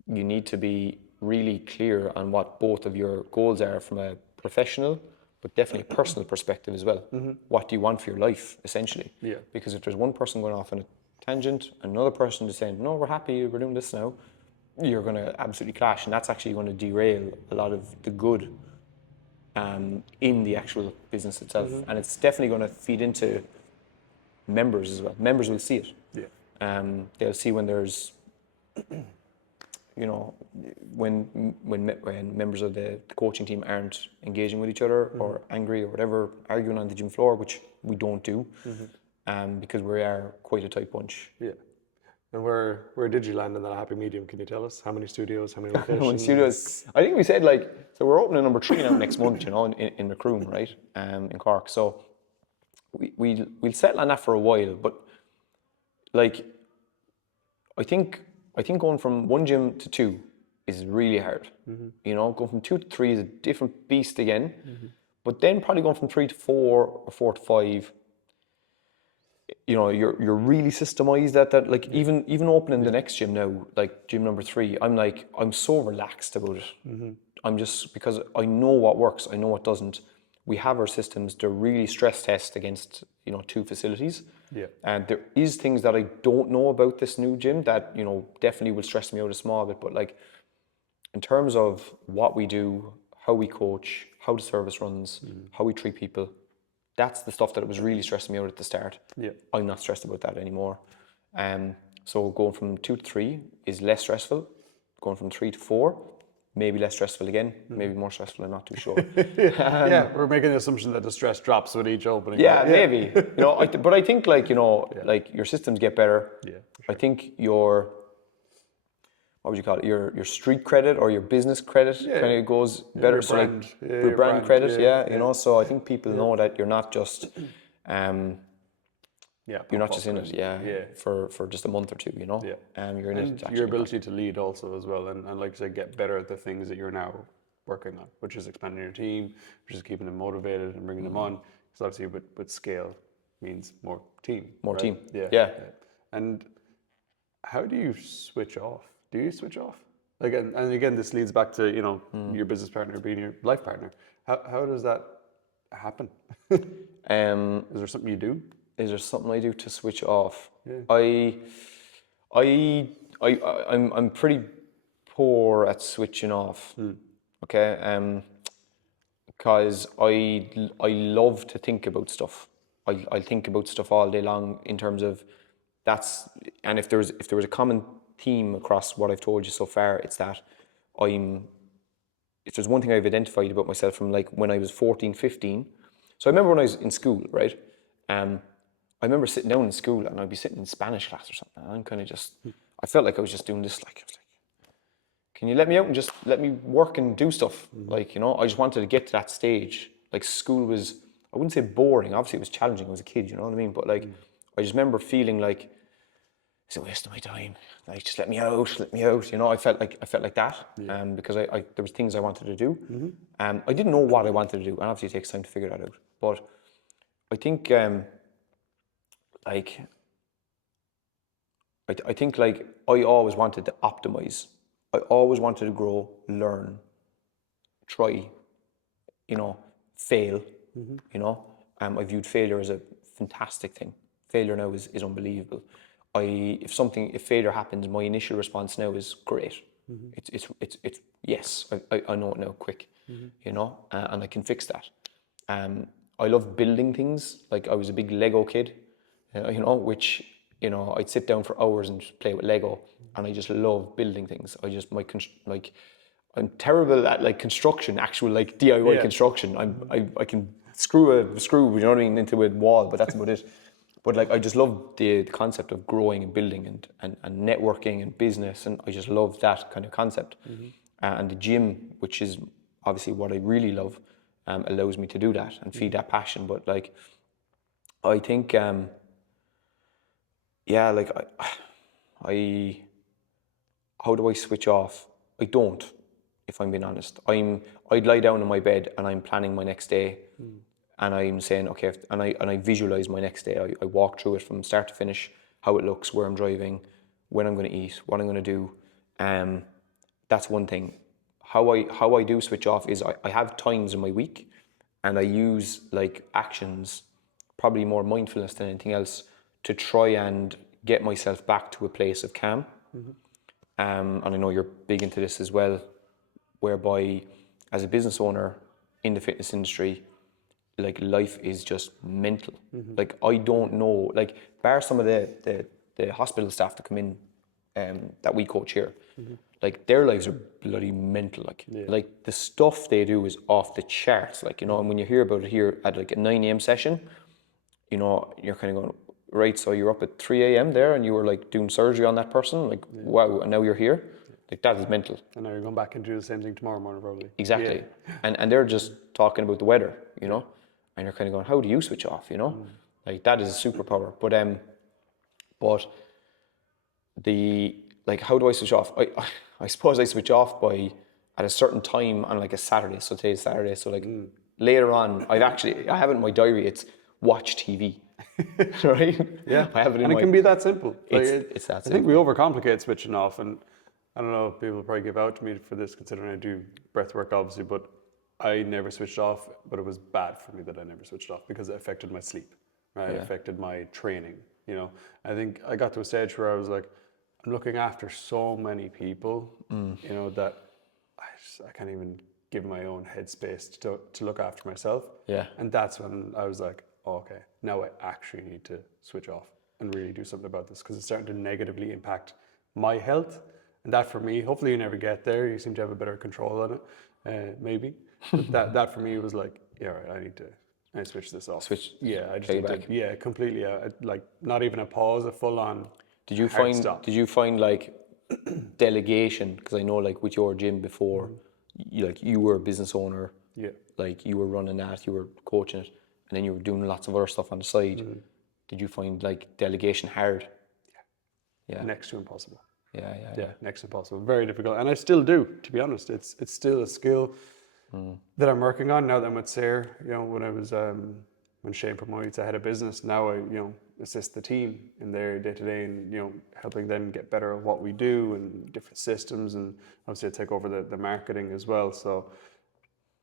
you need to be really clear on what both of your goals are from a professional, but definitely a personal perspective as well. What do you want for your life, essentially? Yeah. Because if there's one person going off on a tangent, another person is saying, no, we're happy, we're doing this now, you're going to absolutely clash. And that's actually going to derail a lot of the good in the actual business itself. And it's definitely going to feed into members as well. Members will see it. Yeah. They'll see when there's, you know, when members of the coaching team aren't engaging with each other or angry or whatever, arguing on the gym floor, which we don't do, because we are quite a tight bunch. Yeah. And where did you land in that happy medium? Can you tell us how many studios, how many locations? When studios, I think we said like, so we're opening number 3 now next month, you know, in Macroom, right, in Cork. So we'll settle on that for a while, but like, I think going from 1 gym to 2 is really hard. You know, going from 2 to 3 is a different beast again, but then probably going from 3 to 4 or 4 to 5, you know, you're really systemized at that. Like even opening the next gym now, like gym number 3, I'm so relaxed about it. I'm just, because I know what works, I know what doesn't. We have our systems. They're really stress test against, you know, 2 facilities. Yeah. And there is things that I don't know about this new gym that, you know, definitely will stress me out a small bit. But like, in terms of what we do, how we coach, how the service runs, how we treat people, that's the stuff that was really stressing me out at the start. Yeah. I'm not stressed about that anymore. So going from 2 to 3 is less stressful. Going from 3 to 4, maybe less stressful again, maybe more stressful, I'm not too sure. Yeah, we're making the assumption that the stress drops with each opening. Yeah, right? maybe. You know, but I think like, you know, like your systems get better. Yeah, I think your, what would you call it? Your street credit or your business credit kind of goes better. your So brand. like Yeah, your your brand brand, credit, yeah, you know. So I think people know that you're not just you're not pop just up in and- it, for just a month or two, you know. Yeah. You're in it And to actually your get back. ability to lead also as well, and like I said, get better at the things that you're now working on, which is expanding your team, which is keeping them motivated and bringing them on. Because obviously, with scale means more team. More right? team. Yeah. Yeah. And how do you switch off? Do you switch off? Like, and again, this leads back to your business partner being your life partner. How does that happen? Is there something you do? Is there something I do to switch off? Yeah. I'm pretty poor at switching off. Okay, because I love to think about stuff. I think about stuff all day long in terms of and if there was a common theme across what I've told you so far, it's that if there's one thing I've identified about myself from like when I was 14, 15. So I remember when I was in school, right? I remember sitting down in school and I'd be sitting in Spanish class or something. And I'm kind of just, I felt like I was just doing this. Like, I was like, can you let me out and just let me work and do stuff? Like, you know, I just wanted to get to that stage. Like school was, I wouldn't say boring. Obviously it was challenging. I was a kid, you know what I mean? But like, I just remember feeling like, it's a waste of my time. Like, just let me out, You know, I felt like that because I there was things I wanted to do. I didn't know what I wanted to do. And obviously it takes time to figure that out. But I think, like, I think like I always wanted to optimize. I always wanted to grow, learn, try, you know, fail, you know. I viewed failure as a fantastic thing. Failure now is unbelievable. If failure happens, my initial response now is great. It's yes, I know it now quick, you know, and I can fix that. I love building things. Like I was a big Lego kid, you know, which, you know, I'd sit down for hours and just play with Lego, and I just love building things. I'm terrible at like construction, actual like DIY construction. I can screw a screw, you know what I mean, into a wall, but that's about it. But like I just love the concept of growing and building and networking and business, and I just love that kind of concept. And the gym, which is obviously what I really love, allows me to do that and feed that passion. But like I think like I how do I switch off? I don't, if I'm being honest. I'd lie down in my bed and I'm planning my next day, and I'm saying, okay, and I visualize my next day. I walk through it from start to finish, how it looks, where I'm driving, when I'm going to eat, what I'm going to do. That's one thing. How I do switch off is I have times in my week, and I use like actions, probably more mindfulness than anything else, to try and get myself back to a place of calm. And I know you're big into this as well, whereby as a business owner in the fitness industry, like life is just mental. Like I don't know, like bar some of the hospital staff that come in that we coach here, like their lives are bloody mental. Like the stuff they do is off the charts. Like, you know, and when you hear about it here at like a 9 a.m. session, you know, you're kind of going, right, so you're up at 3 a.m. there and you were like doing surgery on that person, like wow, and now you're here. Like that is mental. And now you're going back and do the same thing tomorrow morning, probably. Exactly. And they're just talking about the weather, you know, and you're kind of going, how do you switch off, you know? Like that is a superpower. But the, like, how do I switch off? I suppose I switch off by at a certain time on like a Saturday. So today's Saturday. So like later on, I have it in my diary. It's watch TV. Right? Yeah. I have it in and it can be that simple. Like, it's that simple. I think we overcomplicate switching off, and I don't know if people probably give out to me for this, considering I do breath work, obviously, but I never switched off, but it was bad for me that I never switched off because it affected my sleep, right? It affected my training, you know. I think I got to a stage where I was like, I'm looking after so many people, you know, that I can't even give my own headspace to look after myself. Yeah. And that's when I was like, oh, okay, now I actually need to switch off and really do something about this, because it's starting to negatively impact my health And that for me, hopefully you never get there. You seem to have a better control on it, maybe. But that for me was like, yeah, right, I need to switch this off. Switch. Yeah, I just Play need back. to, yeah, completely. Like not even a pause, a full on. Did you find like delegation? Because I know like with your gym before, you were a business owner. Yeah. Like you were running that, you were coaching it, and then you were doing lots of other stuff on the side. Did you find like delegation hard? Yeah. Next to impossible. Yeah. Next to impossible. Very difficult, and I still do. To be honest, it's still a skill that I'm working on now that I'm at SAOR. You know, when I was when Shane promoted to head of business, now I assist the team in their day to day, and helping them get better at what we do and different systems, and obviously I take over the marketing as well. So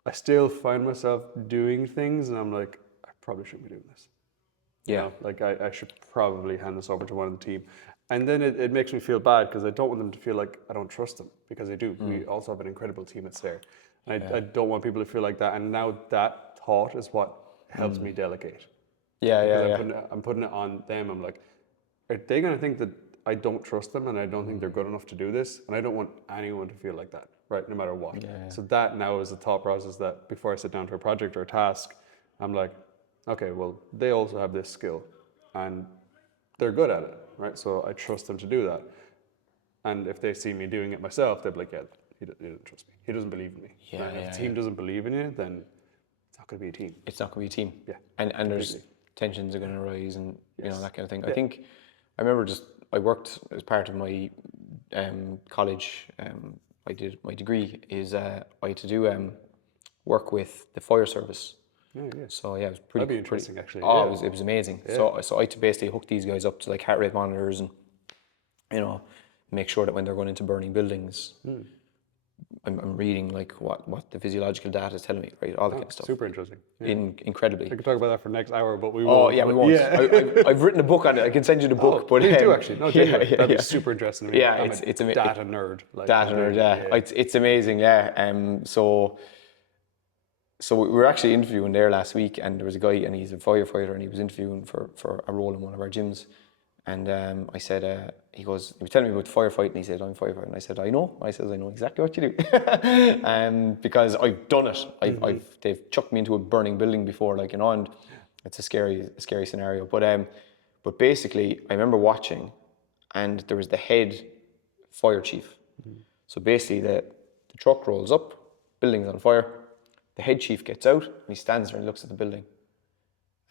I still find myself doing things, and I'm like, I probably shouldn't be doing this. Yeah. Like I should probably hand this over to one of the team. And then it makes me feel bad because I don't want them to feel like I don't trust them, because I do. We also have an incredible team at SAOR. And I don't want people to feel like that. And now that thought is what helps me delegate. I'm putting it on them. I'm like, are they going to think that I don't trust them and I don't think they're good enough to do this? And I don't want anyone to feel like that, right? No matter what. So that now is a thought process that before I sit down to a project or a task, I'm like, okay, well, they also have this skill and they're good at it, right? So I trust them to do that. And if they see me doing it myself, they'll be like, yeah, he doesn't trust me. He doesn't believe in me. If the team doesn't believe in you, then it's not going to be a team. It's not going to be a team. Yeah. And there's tensions are going to arise and that kind of thing. I think I remember I worked as part of my college. I did my degree is I had to do work with the fire service. So it was pretty. That'd be interesting, actually. Oh, it was amazing. So I had to basically hook these guys up to like heart rate monitors and make sure that when they're going into burning buildings, I'm reading like what the physiological data is telling me, right? All that kind of stuff. Super interesting. Incredibly. I could talk about that for next hour, but we Oh won't. yeah, we won't. Yeah. I've written a book on it. I can send you the book. But please do actually. No, that'd be super interesting to me. Yeah, I'm it's a data nerd. Like, data nerd. Yeah. It's amazing. Yeah. So we were actually interviewing there last week, and there was a guy, and he's a firefighter, and he was interviewing for a role in one of our gyms. And I said, he was telling me about firefighting, and he said, I'm a firefighter. And I said, I know. I know exactly what you do. Because I've done it. They've chucked me into a burning building before, and it's a scary scenario. But basically, I remember watching, and there was the head fire chief. So basically, the truck rolls up, building's on fire. The head chief gets out, and he stands there and looks at the building.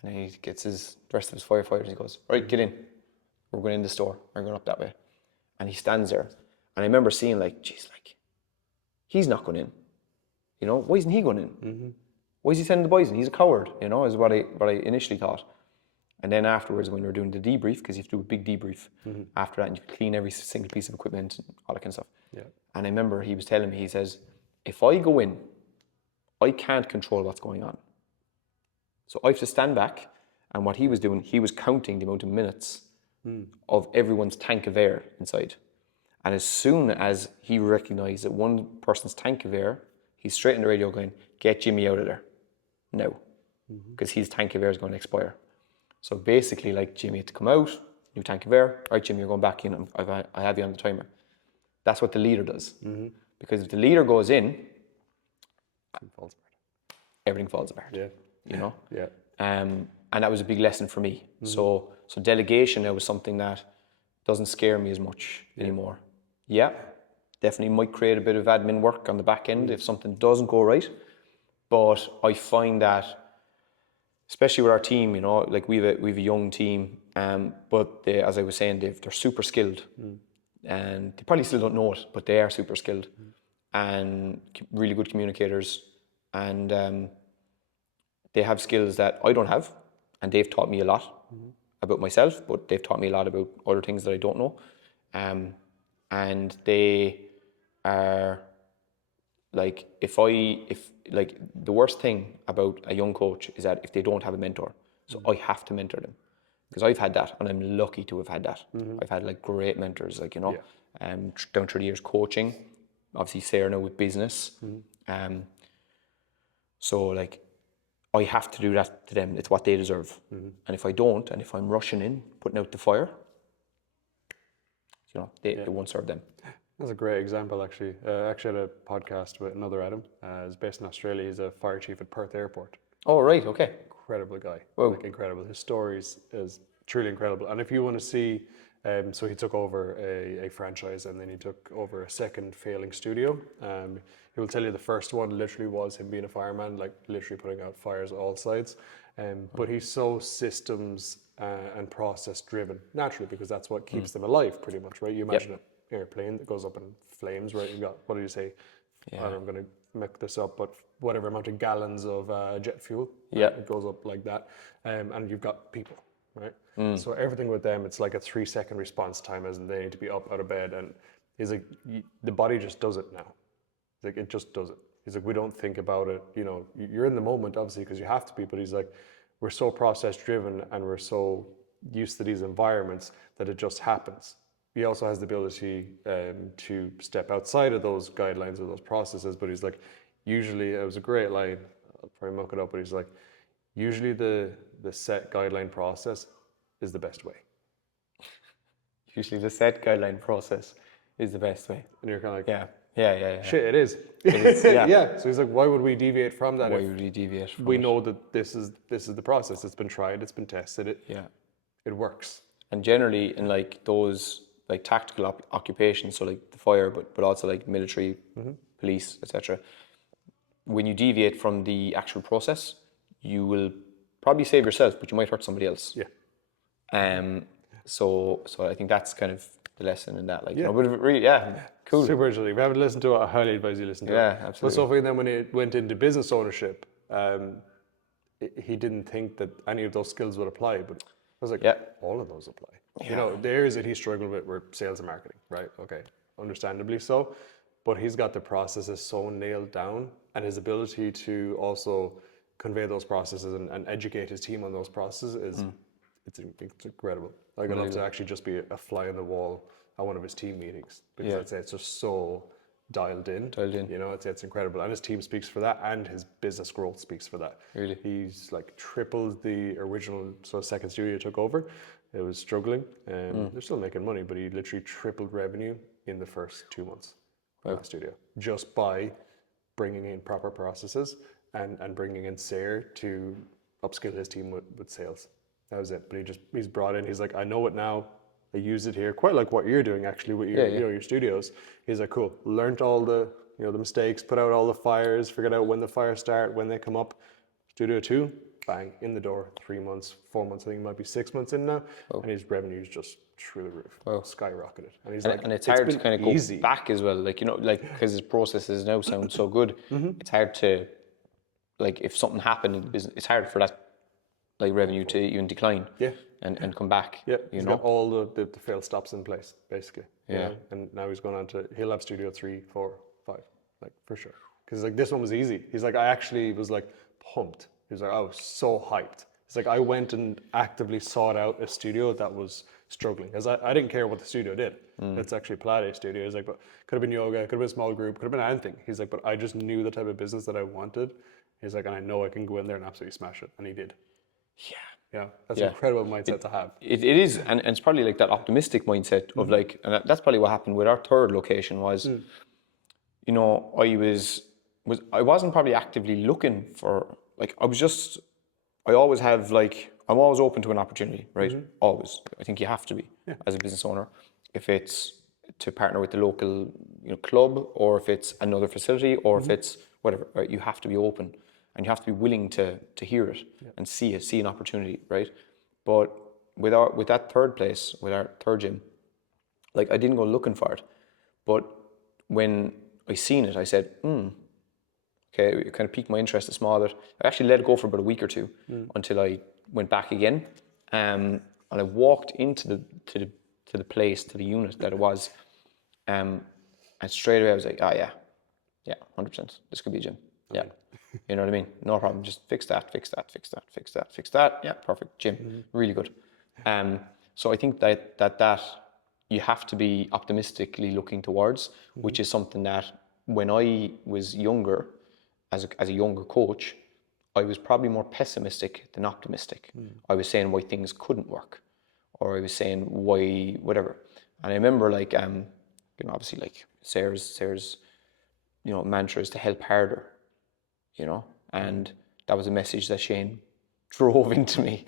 And then he gets the rest of his firefighters, he goes, right, get in. We're going in the store. We're going up that way. And he stands there. And I remember seeing he's not going in. Why isn't he going in? Why is he sending the boys in? He's a coward, is what I initially thought. And then afterwards, when we were doing the debrief, because you have to do a big debrief after that, and you clean every single piece of equipment and all that kind of stuff. Yeah. And I remember he was telling me, he says, if I go in, I can't control what's going on. So I have to stand back, and what he was doing, he was counting the amount of minutes of everyone's tank of air inside. And as soon as he recognized that one person's tank of air, he's straight in the radio going, get Jimmy out of there now, because his tank of air is going to expire. So basically, Jimmy had to come out, new tank of air, right, Jimmy, you're going back in, I have you on the timer. That's what the leader does. Because if the leader goes in, everything falls apart. Yeah. Yeah. And that was a big lesson for me. So delegation now was something that doesn't scare me as much anymore. Yeah, definitely might create a bit of admin work on the back end if something doesn't go right. But I find that, especially with our team, we've a young team, but as I was saying, they're super skilled, and they probably still don't know it, but they are super skilled and really good communicators, and they have skills that I don't have, and they've taught me a lot about myself, but they've taught me a lot about other things that I don't know, and they are the worst thing about a young coach is that if they don't have a mentor, so I have to mentor them, because I've had that, and I'm lucky to have had that. I've had great mentors, down through the years coaching, obviously SAOR now with business, so I have to do that to them. It's what they deserve, and if I don't, and if I'm rushing in, putting out the fire, it won't serve them. That's a great example, actually. I actually had a podcast with another Adam. He's based in Australia. He's a fire chief at Perth Airport. Oh, right, okay. Incredible guy. Whoa. Like, incredible. His stories is truly incredible. And if you want to see, so he took over a franchise and then he took over a second failing studio. He will tell you the first one literally was him being a fireman, like literally putting out fires all sides. But he's so systems and process driven, naturally, because that's what keeps them alive pretty much, right? You imagine an airplane that goes up in flames, right? You've got, what do you say? I don't know, I'm going to make this up, but whatever amount of gallons of jet fuel, it goes up like that. And you've got people, right? So everything with them, it's like a 3-second response time, as in they need to be up out of bed. And he's like, the body just does it now. Like, it just does it. He's like, we don't think about it. You know, you're in the moment, obviously, because you have to be, but he's like, we're so process driven and we're so used to these environments that it just happens. He also has the ability to step outside of those guidelines or those processes, but he's like, usually, it was a great line, I'll probably muck it up, but he's like, usually the set guideline process is the best way. Usually the set guideline process is the best way. And you're kind of like, Yeah. shit, it is. It is, yeah. Yeah. So he's like, why would we deviate from that? Why would we deviate from we it? know that this is the process. It's been tried, it's been tested, it works. And generally in like those like tactical occupations, so like the fire, but also like military, police, etc. When you deviate from the actual process, you will probably save yourself, but you might hurt somebody else. Yeah. So I think that's kind of the lesson in that. Like, you know, but really, cool. Super interesting. If you haven't listened to it, I highly advise you listen to it. Yeah, absolutely. But so for then when he went into business ownership, he didn't think that any of those skills would apply, but I was like, all of those apply. You know, the areas that he struggled with were sales and marketing, right? Okay, understandably so. But he's got the processes so nailed down, and his ability to also convey those processes and educate his team on those processes is it's incredible. Like, I'd love to actually just be a fly on the wall at one of his team meetings, because I'd say it's just so dialed in. You know, it's incredible. And his team speaks for that, and his business growth speaks for that. Really? He's like tripled the original, so second studio took over. It was struggling. They're still making money, but he literally tripled revenue in the first 2 months of the studio, just by bringing in proper processes and bringing in SAOR to upskill his team with sales. That was it. But he's brought in, he's like, I know it now. I use it here, quite like what you're doing actually with your, you know, your studios. He's like, cool, learned all the, you know, the mistakes, put out all the fires, figured out when the fires start, when they come up. Studio 2, bang, in the door, 3 months, 4 months, I think it might be 6 months in now, and his revenue's just through the roof, skyrocketed. And he's like, and it's hard to kind of go easy. back as well, like, you know, like, because his processes now sound so good, it's hard to, like, if something happened in the business, it's hard for that, like, revenue to even decline and come back. Yeah, you he's know? got all the fail stops in place, basically. Yeah. You know? And now he's going on to, he'll have Studio 3, 4, 5, like, for sure. Because, like, this one was easy. He's like, I actually was, like, pumped. He's like, I was so hyped. It's like, I went and actively sought out a studio that was struggling. Because I didn't care what the studio did. It's actually a Pilates studio. He's like, but could have been yoga, could have been a small group, could have been anything. He's like, but I just knew the type of business that I wanted. He's like, and I know I can go in there and absolutely smash it. And he did. Yeah, that's an incredible mindset to have. It is, and it's probably like that optimistic mindset of like, and that's probably what happened with our third location was, you know, I wasn't probably actively looking for, like, I always have, like, I'm always open to an opportunity, right? Always. I think you have to be as a business owner. If it's to partner with the local, you know, club, or if it's another facility, or if it's whatever, right? You have to be open. And you have to be willing to hear it and see an opportunity, right? But with that third place, with our third gym, like, I didn't go looking for it. But when I seen it, I said, okay, it kind of piqued my interest a small bit. I actually let it go for about a week or two until I went back again. And I walked into the place, to the unit that it was. And straight away I was like, yeah, 100%. This could be a gym. Yeah. You know what I mean? No problem. Just fix that. Yeah, perfect. Gym. Really good. So I think that you have to be optimistically looking towards, which is something that when I was younger, as a younger coach, I was probably more pessimistic than optimistic. I was saying why things couldn't work, or I was saying why whatever. And I remember, like, you know, obviously, like, SAOR's mantra is to help harder, and that was a message that Shane drove into me.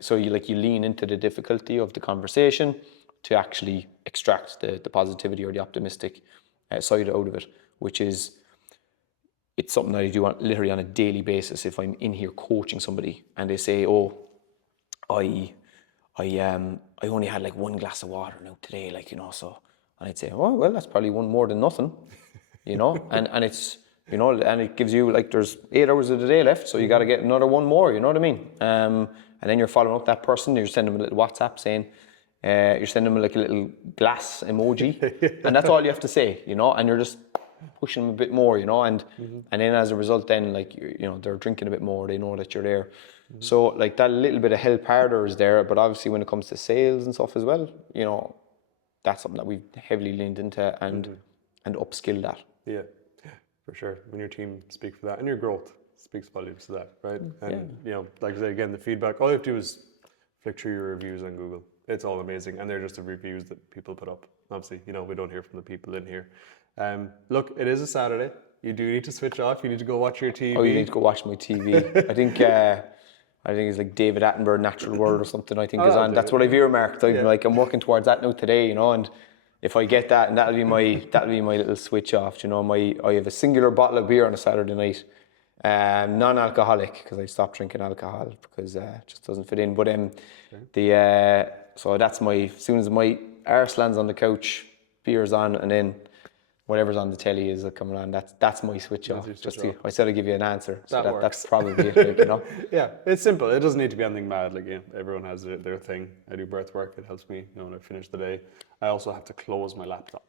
So you lean into the difficulty of the conversation to actually extract the positivity or the optimistic side out of it, which is, it's something that I do literally on a daily basis. If I'm in here coaching somebody and they say, "Oh, I only had like 1 glass of water now today," so, and I'd say, "Oh, well, that's probably one more than nothing," and it's, and it gives you there's 8 hours of the day left, so you got to get another one more, you know what I mean? And then you're following up that person, you're sending them a little WhatsApp saying, you're sending them a little glass emoji, and that's all you have to say, and you're just pushing them a bit more, and then as a result, then they're drinking a bit more, they know that you're there. So that little bit of help harder is there, but obviously when it comes to sales and stuff as well, that's something that we've heavily leaned into and upskilled that. Yeah, for sure. When your team speak for that, and your growth speaks volumes to that, right? And like I say again, the feedback, all you have to do is flick through your reviews on Google. It's all amazing, and they're just the reviews that people put up. Obviously, we don't hear from the people in here. Look, it is a Saturday. You do need to switch off. You need to go watch your TV. Oh, you need to go watch my TV. I think it's like David Attenborough, Natural World or something. I think is on. That's what I've earmarked. I'm working towards that now today. And if I get that, and that'll be my little switch off. I have a singular bottle of beer on a Saturday night, non-alcoholic, because I stopped drinking alcohol because it just doesn't fit in. But so that's as soon as my arse lands on the couch, beer's on, and then whatever's on the telly is coming on. That's my switch off. I said I'd give you an answer. So that's probably it. Yeah, it's simple. It doesn't need to be anything mad. Everyone has their thing. I do breath work. It helps me when I finish the day. I also have to close my laptop.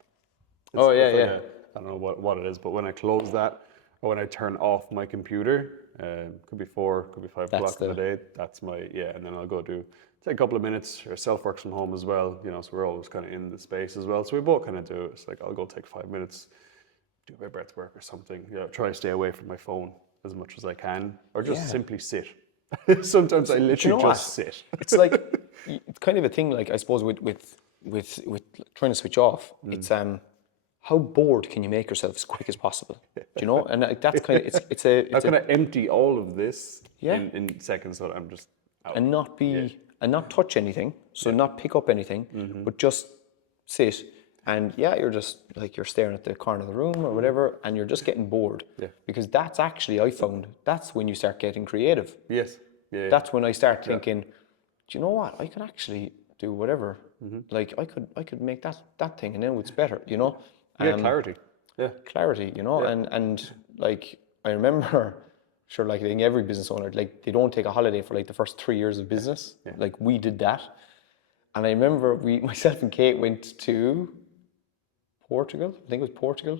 I don't know what it is, but when I close that, or when I turn off my computer, could be 4, could be 5 o'clock in the day. That's and then I'll go take a couple of minutes, or self works from home as well, so we're always kind of in the space as well. So we both kind of do it. It's I'll go take 5 minutes, do my breath work or something. Try to stay away from my phone as much as I can, or just simply sit. Sometimes I literally just sit. It's it's kind of a thing, I suppose with trying to switch off. It's how bored can you make yourself as quick as possible? Do you know? And that's kind of it's kind of empty all of this in seconds, so I'm just out. And not be and not touch anything, so not pick up anything, but just sit. And you're just you're staring at the corner of the room or whatever, and you're just getting bored. Yeah. Because that's actually, I found, that's when you start getting creative. Yes. Yeah. That's when I start thinking, do you know what? I could actually do whatever. I could make that thing, and then it's better. Clarity. Yeah. Clarity. And I remember. Sure, I think every business owner, they don't take a holiday for the first 3 years of business. Yeah. We did that. And I remember myself and Kate went to Portugal. I think it was Portugal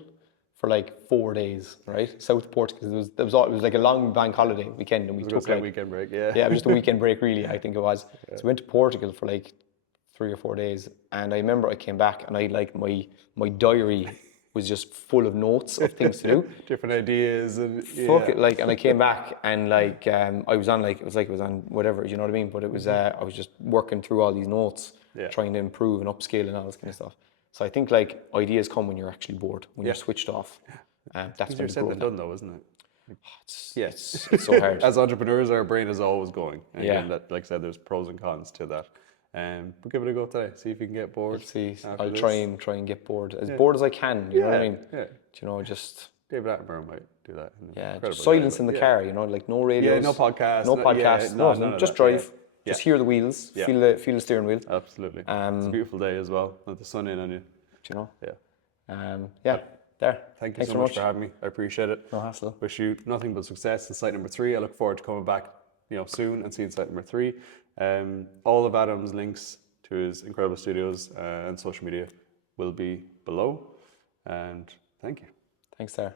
for 4 days, right? South Portugal. It was a long bank holiday weekend, and we took a weekend break. Yeah. Yeah, it was just a weekend break, really. I think it was. Yeah. So we went to Portugal for 3 or 4 days, and I remember I came back and I my diary was just full of notes of things to do, different ideas, and and I came back and I was on it was on whatever, you know what I mean? But it was I was just working through all these notes, trying to improve and upscale and all this kind of stuff. So I think ideas come when you're actually bored, when you're switched off. That's easier said than done, though, isn't it? It's so hard. As entrepreneurs, our brain is always going. And again, like I said, there's pros and cons to that. But give it a go today. See if you can get bored. Let's see. I'll try and get bored. As bored as I can, you know what I mean? Yeah. Just... David Attenborough might do that. Just silence in the car, no radios. Yeah, no podcasts. No podcasts. No, just drive. Just hear the wheels. Feel the steering wheel. Absolutely. It's a beautiful day as well. With the sun in on you. Do you know? Yeah. There. Thank you so much for having me. I appreciate it. No hassle. Wish you nothing but success in site number 3. I look forward to coming back, soon and seeing site number 3. All of Adam's links to his incredible studios and social media will be below. And thank you. Thanks, Daire.